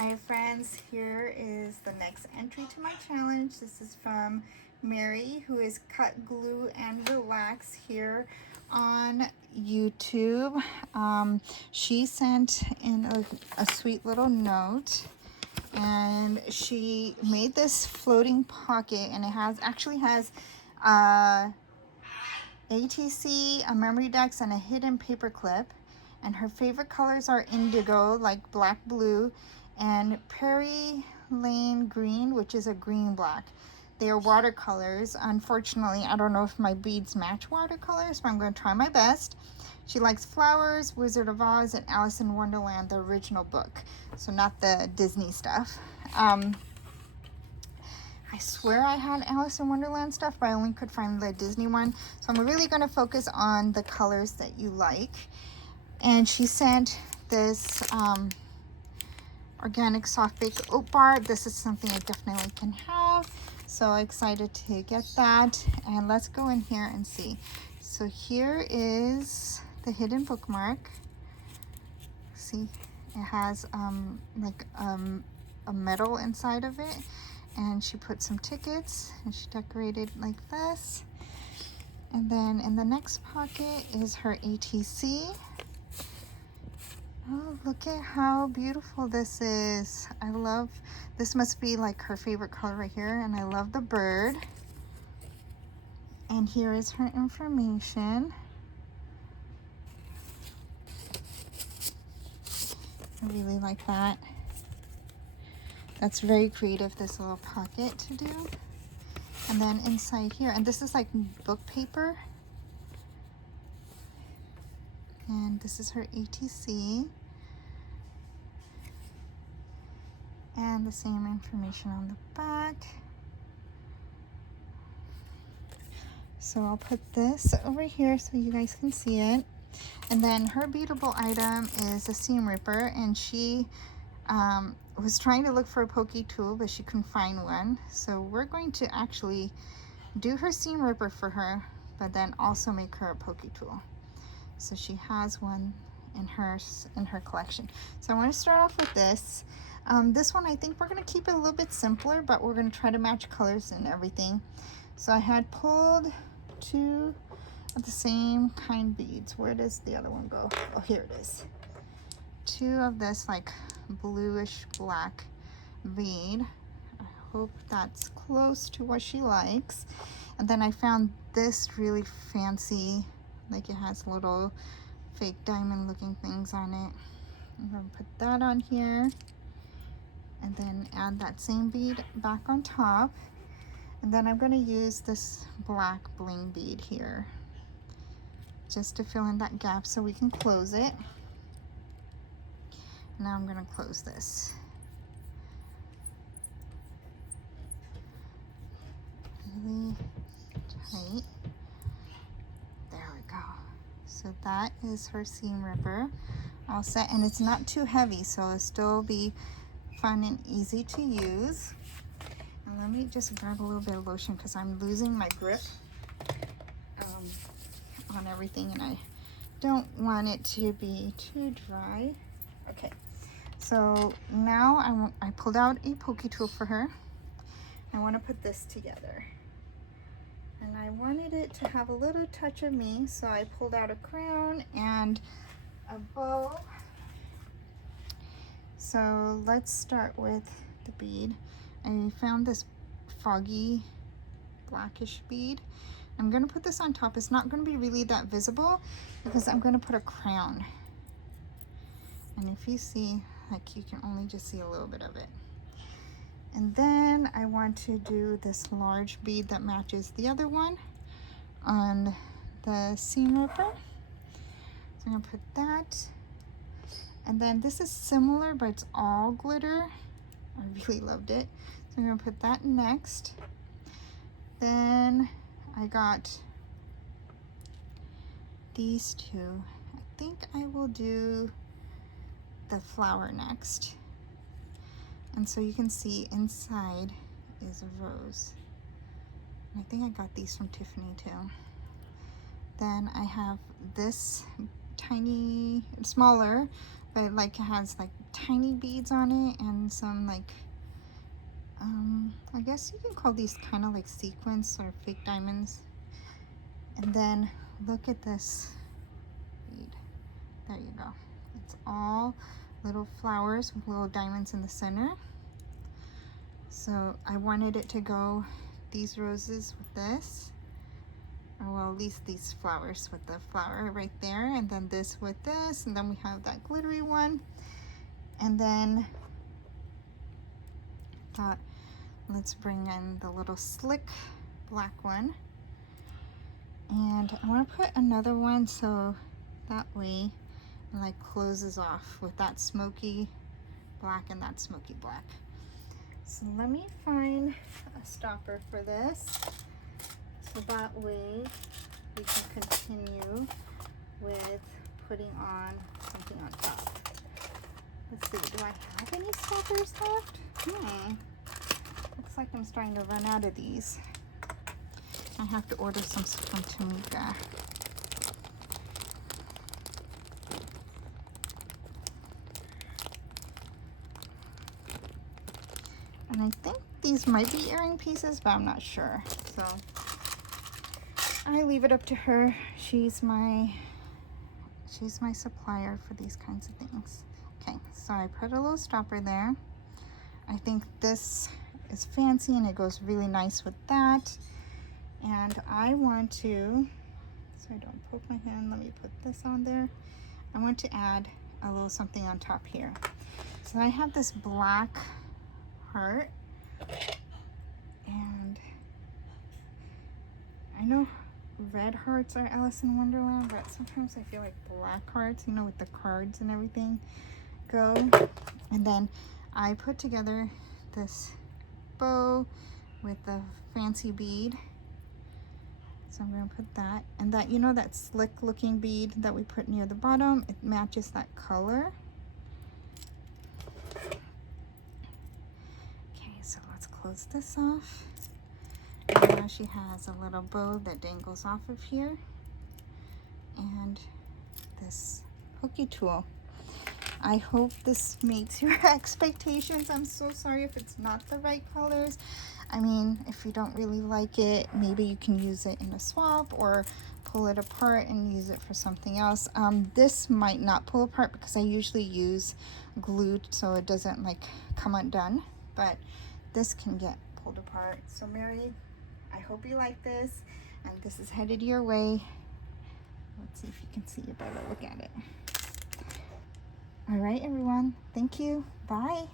Hi friends, here is the next entry to my challenge. This is from Mary, who is Cut, Glue, and Relax here on YouTube. She sent in a sweet little note, and she made this floating pocket, and it actually has ATC, a memory dex, and a hidden paper clip. And her favorite colors are indigo, like black blue, and Prairie Lane green, which is a green black. They are watercolors. Unfortunately, I don't know if my beads match watercolors, but I'm going to try my best. She likes flowers, Wizard of Oz, and Alice in Wonderland, the original book. So not the Disney stuff. I swear I had Alice in Wonderland stuff, but I only could find the Disney one. So I'm really going to focus on the colors that you like. And she sent this organic soft baked oat bar. This is something I definitely can have. So excited to get that. And let's go in here and see. So here is the hidden bookmark. See, it has a medal inside of it. And she put some tickets and she decorated like this. And then in the next pocket is her ATC. Oh, look at how beautiful this is. I love, this must be like her favorite color right here. And I love the bird. And here is her information. I really like that. That's very creative, this little pocket to do. And then inside here, and this is like book paper. And this is her ATC. And the same information on the back. So I'll put this over here so you guys can see it. And then her beadable item is a seam ripper, and she was trying to look for a pokey tool, but she couldn't find one. So we're going to actually do her seam ripper for her, but then also make her a pokey tool. So she has one in her collection. So I want to start off with this. This one, I think we're going to keep it a little bit simpler, but we're going to try to match colors and everything. So I had pulled two of the same kind beads. Where does the other one go? Oh, here it is. Two of this like bluish black bead. I hope that's close to what she likes. And then I found this really fancy, like it has little fake diamond looking things on it. I'm going to put that on here. And then add that same bead back on top. And then I'm going to use this black bling bead here just to fill in that gap so we can close it. Now I'm going to close this. Really tight. There we go. So that is her seam ripper all set, and it's not too heavy, so it'll still be fun and easy to use. And let me just grab a little bit of lotion because I'm losing my grip on everything, and I don't want it to be too dry. Okay, so now I pulled out a pokey tool for her. I want to put this together, and I wanted it to have a little touch of me, so I pulled out a crown and a bow. So let's start with the bead. I found this foggy blackish bead. I'm going to put this on top. It's not going to be really that visible because I'm going to put a crown. And if you see, like, you can only just see a little bit of it. And then I want to do this large bead that matches the other one on the seam ripper. So I'm going to put that. And then this is similar, but it's all glitter. I really loved it. So I'm going to put that next. Then I got these two. I think I will do the flower next. And so you can see inside is a rose. And I think I got these from Tiffany too. Then I have this tiny, smaller but like it has like tiny beads on it and some like I guess you can call these kind of like sequins or fake diamonds. And then look at this bead. There you go. It's all little flowers with little diamonds in the center. So I wanted it to go these roses with this, or well, at least these flowers with the flower right there, and then this with this, and then we have that glittery one. And then thought, let's bring in the little slick black one. And I want to put another one so that way it like closes off with that smoky black and that smoky black. So let me find a stopper for this, so that way we can continue with putting on something on top. Let's see, do I have any stoppers left? Looks like I'm starting to run out of these. I have to order some from Tamika. And I think these might be earring pieces, but I'm not sure. So I leave it up to her. She's my supplier for these kinds of things. Okay, so I put a little stopper there. I think this is fancy and it goes really nice with that. And I want to, so I don't poke my hand, let me put this on there. I want to add a little something on top here. So I have this black heart, and I know red hearts are Alice in Wonderland, but sometimes I feel like black hearts, you know, with the cards and everything, go. And then I put together this bow with the fancy bead. So I'm going to put that, and that, you know, that slick looking bead that we put near the bottom, it matches that color. Okay, so let's close this off. And now she has a little bow that dangles off of here, and this hooky tool. I hope this meets your expectations. I'm so sorry if it's not the right colors. I mean, if you don't really like it, maybe you can use it in a swap or pull it apart and use it for something else. This might not pull apart because I usually use glue so it doesn't like come undone, but this can get pulled apart. So Mary, I hope you like this, and this is headed your way. Let's see if you can see a better look at it. All right, everyone. Thank you. Bye.